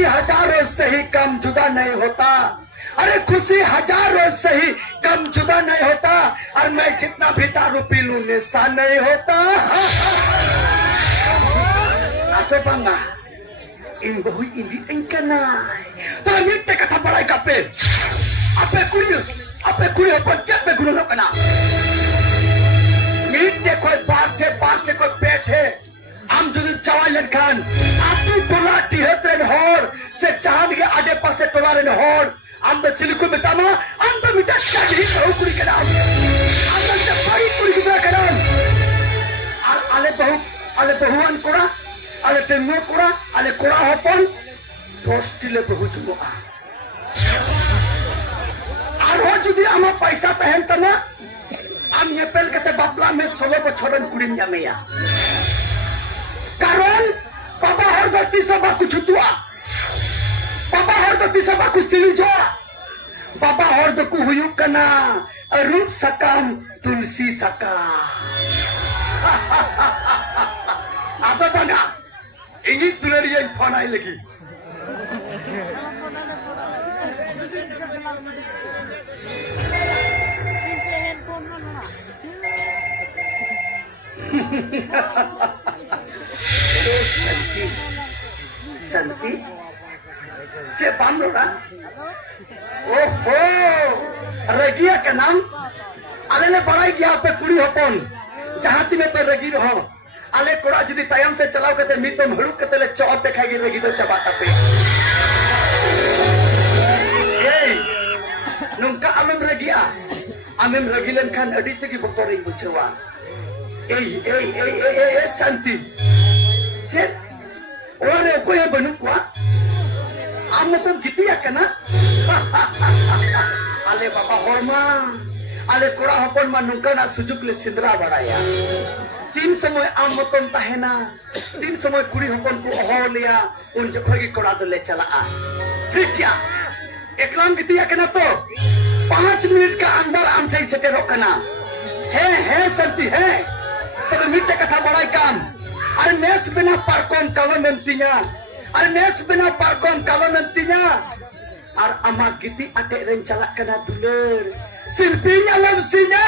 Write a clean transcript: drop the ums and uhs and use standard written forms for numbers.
खुशी हजारों से ही कम जुदा नहीं होता, अरे खुशी हजारों से ही कम जुदा नहीं होता, और मैं जितना भी दारू पी लूं नशा नहीं होता। Atau bangga in bahu ini engkanai tapi minta kata balai kape apa kuliah panjat pe guru kena minta koi baate koi pete am jodi chawailen khan atu tola tihetren hor se chand ke ade passe tolaren hor am da chiliku metama am da mita chadi bahu kuri kena am da bari kuri kena ale bahuan kora ale temu kora ale kora hopon dostile bahu jumua arho jodi ama paisa tahen tama am nyepel kate bapla me 16 bochoran kurim jameya karon papa hordati sabaku jutua papa hordati sabaku silinjoa papa hordaku huyuk kana rup sakam tulsi saka ada bangga ini dulari yang panai lagi Santi cek bamroda Regia ka naam alene badai gya pe kuri hopon jahati me pe regi raho ale kora jodi tayam se chalaw kate mitom huruk kate le chop pe khagi regi do chabata pe ei nungka amem regi len khan adi tegi botoring buchewa ei Santi cek ore ko ye banu kwa am to gitiya kana ale baba horma ale kora hopon ma nungka na sujuk le sindra badaya तीन समय आम मतन तहना तीन समय कुड़ी हपन को अहलिया उन जखो की कोड़ा दले चला ठीक क्या एकलाम गितिया कना तो 5 मिनट का अंदर आम ठई सेटेरो कना है संति है तब मिटे कथा बड़ाई काम अरे नेस बिना पारकोम कालो मेमतिया अरे नेस बिना पारकोम कालो मेमतिया और अमा गिति अटे रेन चला कना दुलर सिल्पिnya lamsinya